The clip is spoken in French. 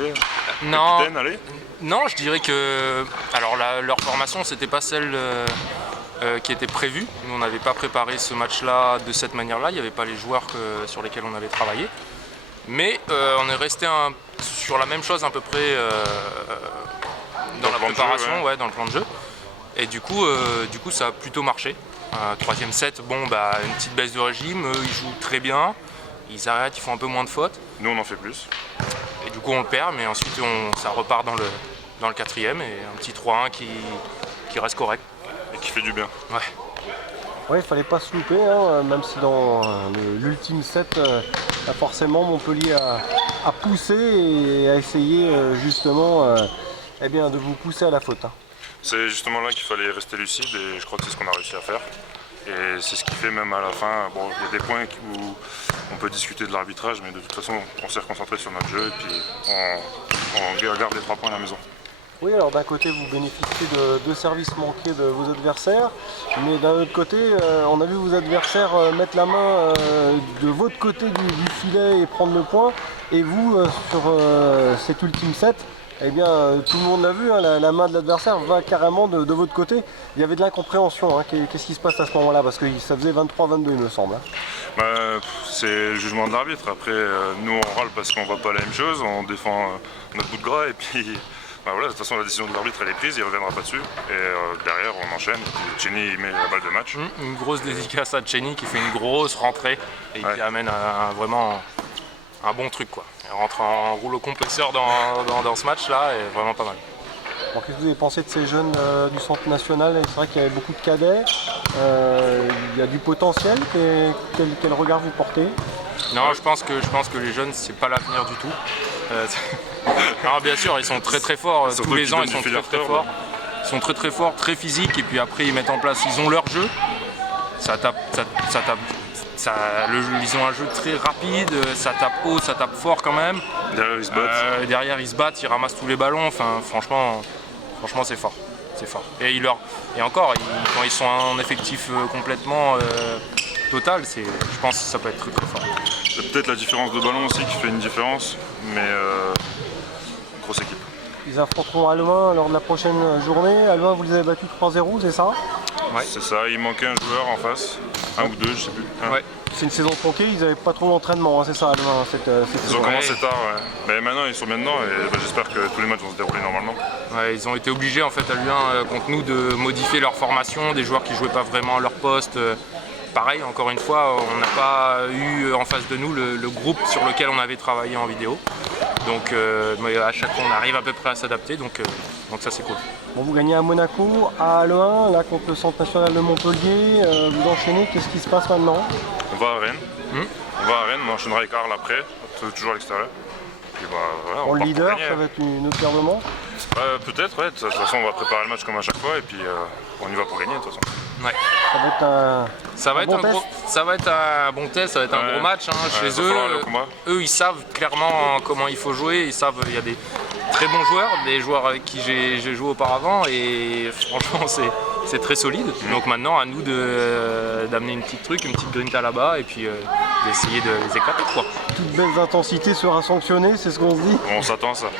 blessé. Non, Capitaine, allez. non, je dirais que alors leur formation, c'était pas celle qui était prévue. Nous, on n'avait pas préparé ce match-là de cette manière-là. Il n'y avait pas les joueurs sur lesquels on avait travaillé. Mais on est resté sur la même chose à peu près dans la préparation, jeu, ouais. dans le plan de jeu. Et du coup, ça a plutôt marché. Troisième set, une petite baisse de régime. Eux, ils jouent très bien. Ils arrêtent, ils font un peu moins de fautes. Nous, on en fait plus. Et du coup, on le perd, mais ensuite, ça repart dans le quatrième et un petit 3-1 qui reste correct. Et qui fait du bien. Ouais. Ouais, il fallait pas se louper, hein, même si dans l'ultime set, forcément Montpellier a poussé et a essayé justement de vous pousser à la faute. Hein. C'est justement là qu'il fallait rester lucide et je crois que c'est ce qu'on a réussi à faire. Et c'est ce qui fait même à la fin, il y a des points où on peut discuter de l'arbitrage, mais de toute façon on s'est reconcentré sur notre jeu et puis on garde les 3 points à la maison. Oui, alors d'un côté vous bénéficiez de 2 services manqués de vos adversaires, mais d'un autre côté on a vu vos adversaires mettre la main de votre côté du filet et prendre le point, et vous sur cet ultime set, eh bien tout le monde l'a vu, hein, la main de l'adversaire va carrément de votre côté. Il y avait de l'incompréhension, hein. Qu'est-ce qui se passe à ce moment-là? Parce que ça faisait 23-22 il me semble. Hein. C'est le jugement de l'arbitre. Après, nous on râle parce qu'on voit pas la même chose, on défend notre bout de gras et puis voilà, de toute façon la décision de l'arbitre elle est prise, il ne reviendra pas dessus. Et derrière on enchaîne, Chenny il met la balle de match. Une grosse dédicace à Chenny qui fait une grosse rentrée et qui amène vraiment un bon truc, quoi. Il rentre en rouleau compresseur dans ce match-là et vraiment pas mal. Bon, qu'est-ce que vous avez pensé de ces jeunes du centre national? C'est vrai qu'il y avait beaucoup de cadets, il y a du potentiel, quel regard vous portez? Non, je pense que les jeunes, c'est pas l'avenir du tout. Non, bien sûr, ils sont très très forts, tous les ans ils sont très très forts. Ils sont très très forts, très physiques, et puis après ils mettent en place, ils ont leur jeu. Ils ont un jeu très rapide, ça tape haut, ça tape fort quand même. Derrière ils se battent. Ils ramassent tous les ballons, enfin franchement c'est fort. C'est fort. Et encore, quand ils sont en effectif complètement total, je pense que ça peut être très très fort. C'est peut-être la différence de ballon aussi qui fait une différence, mais grosse équipe. Ils affronteront Alouin lors de la prochaine journée. Alouin, vous les avez battus 3-0, c'est ça? Ouais. C'est ça, il manquait un joueur en face, un ou deux, je sais plus. Ouais. C'est une saison tronquée, ils n'avaient pas trop d'entraînement, hein, c'est ça, Alouin, cette Ils ont commencé tard, ouais. Mais maintenant ils sont bien dedans et j'espère que tous les matchs vont se dérouler normalement. Ouais, ils ont été obligés en fait à Lyon contre nous de modifier leur formation, des joueurs qui jouaient pas vraiment à leur poste. Pareil, encore une fois, on n'a pas eu en face de nous le groupe sur lequel on avait travaillé en vidéo. Donc à chaque fois on arrive à peu près à s'adapter, donc ça c'est cool. Bon, vous gagnez à Monaco, à Alouin, là contre le centre national de Montpellier, vous enchaînez, qu'est-ce qui se passe maintenant? On va à Rennes, on enchaînera avec Arles après, toujours à l'extérieur. Voilà, Pour le leader, ça va être une autre paire de manches? Peut-être, ouais. De toute façon on va préparer le match comme à chaque fois et puis on y va pour gagner de toute façon. Ouais. Ça va être ça va être un bon test, ça va être un gros match chez eux. Eux ils savent clairement comment il faut jouer, ils savent il y a des très bons joueurs, des joueurs avec qui j'ai joué auparavant et franchement c'est très solide. Donc maintenant à nous d'amener une petite grinta là-bas et puis d'essayer de les éclater, quoi. Toute baisse d'intensité sera sanctionnée, c'est ce qu'on se dit? On s'attend à ça.